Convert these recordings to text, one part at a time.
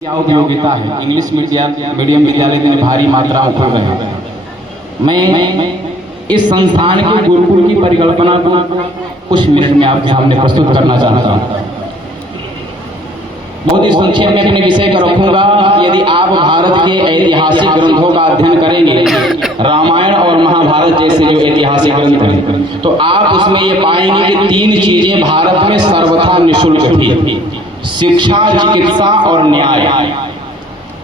क्या उपयोगिता है। इंग्लिश मीडियम विद्यालय में भारी मात्रा में खुल रहे हैं। मैं इस संस्थान के गुरुकुल की परिकल्पना को कुछ मिनट में आपके सामने प्रस्तुत करना चाहता हूँ। बहुत ही संक्षेप में अपने विषय को रखूंगा। यदि आप भारत के ऐतिहासिक ग्रंथों का अध्ययन करेंगे, रामायण और महाभारत जैसे जो ऐतिहासिक ग्रंथ हैं, तो आप उसमें ये पाएंगे कि तीन चीजें भारत में सर्वथा निःशुल्क थी: शिक्षा, चिकित्सा और न्याय।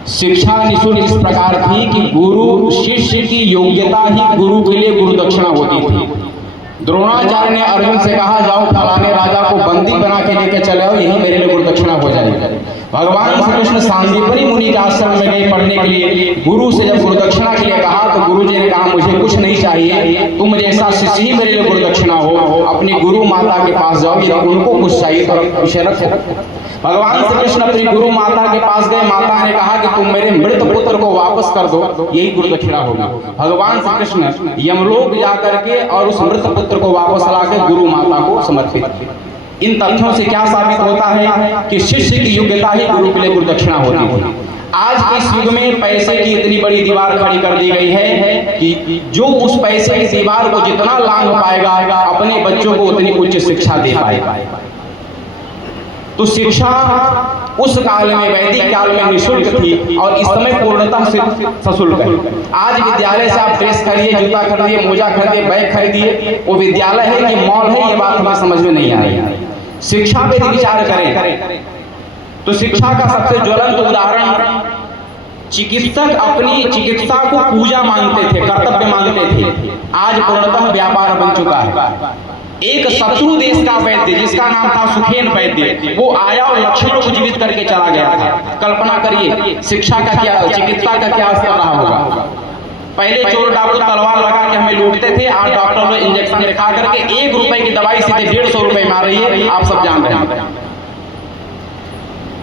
शिक्षा निःशुल्क इस प्रकार थी कि गुरु शिष्य की योग्यता ही गुरु के लिए गुरु दक्षिणा होती थी। द्रोणाचार्य ने अर्जुन से कहा, जाओ फलाने राजा को बंदी बना के लेके चले आओ, यही मेरे लिए गुरु दक्षिणा हो जाएगी। भगवान श्री कृष्ण सांदीपनि मुनि के आश्रम में गए पढ़ने के लिए। गुरु से जब गुरु दक्षिणा के लिए कहा तो गुरु जी ने कहा, मुझे कुछ नहीं चाहिए, तुम जैसा शिष्य ही मेरे लिए गुरु दक्षिणा हो। अपनी गुरु माता के पास जाओ, यदि उनको कुछ चाहिए तो विषय रखो। भगवान श्री कृष्ण अपनी गुरु माता के पास गए। माता ने कहा कि तुम मेरे मृत पुत्र को वापस कर दो, यही गुरु दक्षिणा होगी। भगवान श्री कृष्ण यमलोक जाकर के और उस मृत पुत्र को वापस लाकर गुरु माता को समर्पित किया। इन तथ्यों से क्या साबित होता है कि शिष्य की योग्यता ही गुरु के लिए गुरु दक्षिणा होती है। आज के इस युग में पैसे की इतनी बड़ी दीवार खड़ी कर दी गई है कि जो उस पैसे की दीवार को जितना लांघ पाएगा, अपने बच्चों को उतनी उच्च शिक्षा दे पाएगा। तो शिक्षा उस काल में, वैदिक काल में निःशुल्क थी और इस समय पूर्णतः सशुल्क है। आज विद्यालय से आप ड्रेस खरीदिए, जूता खरीदिए, मोजा खरीदिए, बैग खरीदिए, वो विद्यालय है कि मॉल है, ये बात हमें समझ में नहीं आ रही। शिक्षा पे यदि विचार करें तो शिक्षा का सबसे ज्वलंत उदाहरण, चिकित्सक अपनी चिकित्सा को पूजा मानते थे, कर्तव्य मानते थे। आज पूर्णतः व्यापार बन चुका है। एक शत्रु देश का वैद्य जिसका नाम था सुखेन वैद्य, वो आया और लक्षणों को जीवित करके चला गया था। कल्पना करिए शिक्षा का क्या, चिकित्सा का क्या असर रहा होगा। पहले चोर डॉक्टर तलवार लगा के हमें लूटते थे, आज डॉक्टर लोग इंजेक्शन दिखा करके 1 रुपए की दवाई सीधे 150 रुपए में आ रही है, आप सब जान रहे हैं।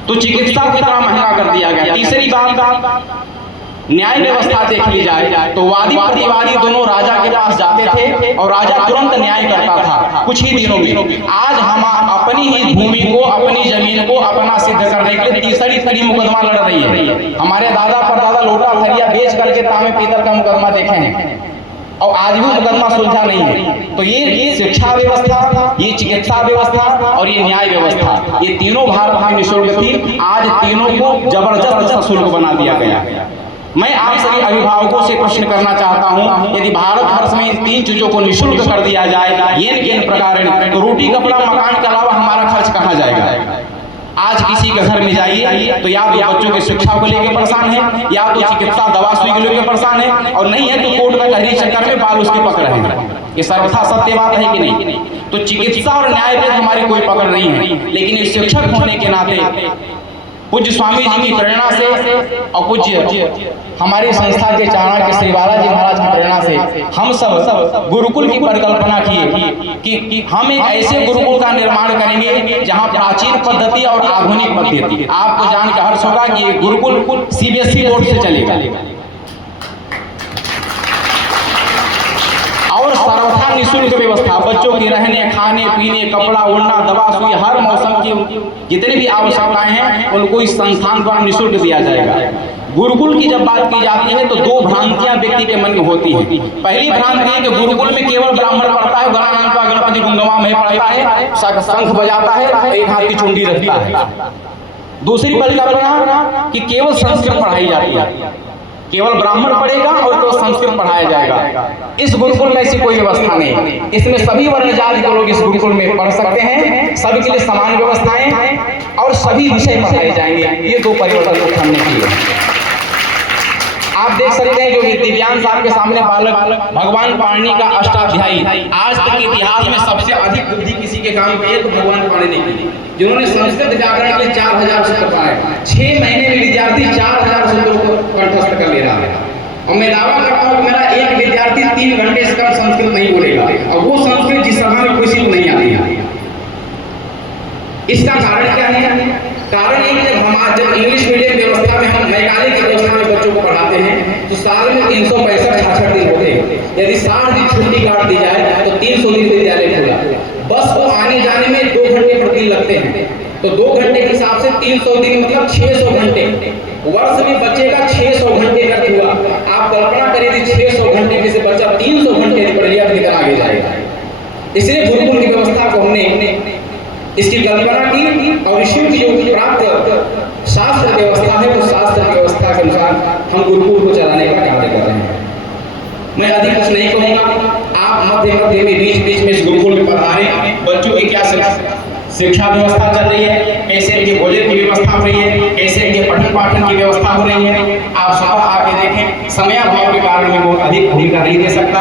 तो चिकित्सा को इतना महंगा कर दिया गया। तीसरी बात, न्याय व्यवस्था देख ली जाए तो वादी प्रतिवादी दोनों राजा के पास जाते थे और राजा तुरंत न्याय करता था कुछ ही दिनों में। आज हम अपनी ही भूमि को, अपनी जमीन को अपना सिद्ध करने के लिए तीसरी मुकदमा लड़ रही है। हमारे दादा परदादा लोटा थरिया बेच करके तांबे पीतल का मुकदमा देखे हैं और आज भी मुकदमा सुलझा नहीं है। तो ये शिक्षा व्यवस्था, ये चिकित्सा व्यवस्था और ये न्याय व्यवस्था, ये तीनों भारत में निःशुल्क थी। आज तीनों को जबरदस्त सशुल्क बना दिया गया। मैं आप सभी अभिभावकों से प्रश्न करना चाहता हूं, यदि भारत वर्ष में इन 3 चीजों को निःशुल्क कर दिया जाए, ये प्रकार, तो रोटी कपड़ा मकान के अलावा हमारा खर्च कहाँ जाएगा। आज किसी के घर में जाइए तो या तो बच्चों की शिक्षा को लेकर परेशान है, या तो चिकित्सा दवा सुई को लेकर परेशान है, और नहीं है तो कोर्ट कचहरी चक्कर में बाल उसकी पकड़ है। ये सर्वथा सत्य बात है कि नहीं। तो चिकित्सा और न्याय पे हमारी कोई पकड़ नहीं है, लेकिन इस शिक्षक होने के नाते पूज्य स्वामी जी की प्रेरणा से और पूज्य हमारी संस्था के चाणक्य श्री बालाजी महाराज की प्रेरणा से हम सब गुरुकुल की परिकल्पना की कि हम एक ऐसे गुरुकुल का निर्माण करेंगे जहां प्राचीन पद्धति और आधुनिक पद्धति, आपको जानकर हर्ष होगा कि गुरुकुल सीबीएसई बोर्ड से चलेगा और सर्वथा निःशुल्क व्यवस्था, बच्चों की रहने, खाने पीने, कपड़ा ओढ़ना, दवा सुई, हर मौसम की जितनी भी आवश्यकताएं हैं उनको इस संस्थान द्वारा निःशुल्क दिया जाएगा। गुरुकुल की जब बात की जाती है तो 2 भ्रांतियां व्यक्ति के मन में होती है। पहली भ्रांति है कि गुरुकुल में केवल ब्राह्मण पढ़ता है, गणानांता गणपति गुंगमा में पढ़ता है, शंख बजाता है, एक हाथ की चुंडी रखता है। दूसरी परिकल्पना कि केवल संस्कृत पढ़ाई जाती है, केवल ब्राह्मण पढ़ेगा और केवल संस्कृत पढ़ाया जाएगा। इस गुरुकुल में ऐसी कोई व्यवस्था नहीं। इसमें सभी वर्ण जाति के लोग इस गुरुकुल में पढ़ सकते हैं, सभी के लिए समान व्यवस्थाएं और सभी विषय पढ़ाए जाएंगे। ये 2 परिवर्तन हमने किए। आप देख सकते हैं जो दिव्यांग साहब के सामने बालक भगवान पाणिनि का अष्टाध्यायी, आज तक इतिहास में सबसे अधिक बुद्धि किसी के काम पे है तो भगवान पाणिनि की, जिन्होंने संस्कृत व्याकरण के लिए 4000 सूत्र पढ़ाए। 6 महीने में विद्यार्थी 4000 सूत्रों को कंठस्थ कर ले रहा है। और मैं दावा करता हूँ कि मेरा एक विद्यार्थी 3 घंटे से कम संस्कृत नहीं बोलेगा, और वो संस्कृत जिस सभा में किसी को नहीं आती है। इसका कारण क्या है? कारण ये कि जब इंग्लिश मीडियम व्यवस्था में हम नैकालिक व्यवस्था में बच्चों को पढ़ाते हैं तो साल में 365 दिन होते हैं। यदि 60 दिन छुट्टी काट दी जाए तो 300 दिन विद्यालय खुला। बस को आने जाने में 2 घंटे प्रति लगते हैं। तो 2 घंटे के हिसाब से 300 दिन मतलब 600 घंटे, वर्ष में बच्चे का 600 घंटे खर्च हुआ। आप कल्पना करिए 600 घंटे में से बच्चा 300 घंटे पढ़ लिया तो निकल आगे जाएगा। इसलिए गुरुकुल की व्यवस्था को हमने इसकी कल्पना की और ऋषियों की जो प्राप्त शास्त्र व्यवस्था है तो शास्त्र व्यवस्था के अनुसार हम गुरुकुल को चलाने का कार्य कर रहे हैं। मैं अधिक कुछ नहीं कहूँगा, आप मध्य मध्य में बीच बीच में इस गुरुकुल में पढ़ाएं, बच्चों की क्या शिक्षा व्यवस्था चल रही है, कैसे इनके भोजन की व्यवस्था हो रही है, कैसे इनके पठन पाठन की व्यवस्था हो रही है। आप सब आके देखें। समयाभाव के कारण मैं बहुत अधिक भूमिका नहीं दे सकता।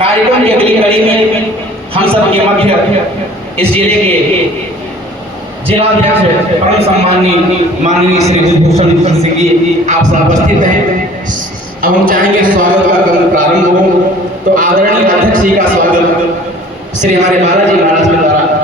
कार्यक्रम की अगली कड़ी में हम सब के मध्य इस जिले के जिलाध्यक्ष परम सम्माननीय माननीय श्री बुद्धभूषण सिंह जी आप सब उपस्थित हैं। अब हम चाहेंगे स्वागत का क्रम प्रारंभ हो, तो आदरणीय अध्यक्ष जी का स्वागत श्री हमारे बालाजी महाराज के द्वारा।